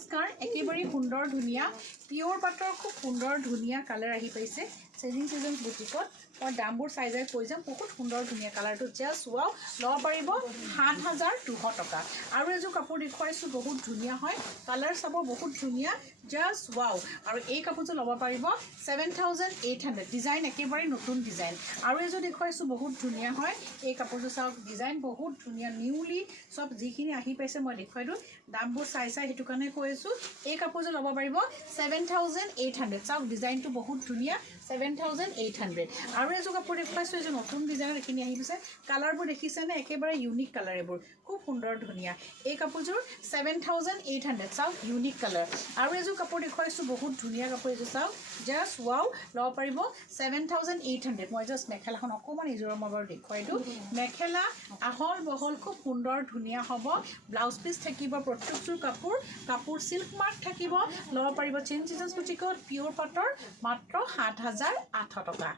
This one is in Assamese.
নমস্কাৰ একেবাৰে সুন্দৰ ধুনীয়া পিওৰ পাটৰ খুব সুন্দৰ ধুনীয়া কালাৰ আহি পাইছে চেজিং চিজন বুটিকত और दामबूर साइजे কৈ যাম বহুত সুন্দৰ ধুনীয়া কালাৰটো জাস্ট ওয়াও লব পাৰিব ৭২০০ টকা আৰু এজো কাপোৰ দেখুৱাইছো বহুত ধুনীয়া হয় কালাৰ সব বহুত ধুনীয়া জাস্ট ওয়াও আৰু এই কাপোৰটো লব পাৰিব ৭৮০০ ডিজাইন একেবাৰে নতুন ডিজাইন আৰু এজো দেখুৱাইছো বহুত ধুনীয়া হয় এই কাপোৰটো চাওক ডিজাইন বহুত ধুনীয়া নিউলি সব যিখিনি আহি পাইছে মই দেখুৱাইছো দামবুৰ চাই হেতু কাৰণে কৈছো এই কাপোৰটো লব পাৰিব ৭৮০০ চাওক ডিজাইনটো বহুত ধুনীয়া ৭৮০০ আৰু এজো কাপোৰ দেখুৱাইছো যে নতুন ডিজাইনৰ এখিনি আহি গৈছে কালাৰবোৰ দেখিছে নে একেবাৰে ইউনিক কালাৰ এবোৰ খুব সুন্দৰ ধুনীয়া এই কাপোৰযোৰ ৭৮০০ চাওক ইউনিক কালাৰ আৰু এজো কাপোৰ দেখুৱাইছো বহুত ধুনীয়া কাপোৰ এজো চাওক জাস্ট ওয়াও লব পাৰিব ৭৮০০ মই জাস্ট মেখেলাখন অকমান ইজোৰ মই বাৰু দেখুৱাইটো মেখেলা আহল বহল খুব সুন্দৰ ধুনীয়া হ'ব ব্লাউজ পিস থাকিব প্ৰত্যেকযোৰ কাপোৰ সিল্ক মাৰ্ক থাকিব লব পাৰিব চেঞ্জ চিজনছ বুটিকত পিওৰ পাটৰ মাত্ৰ ৭৮০০ টকা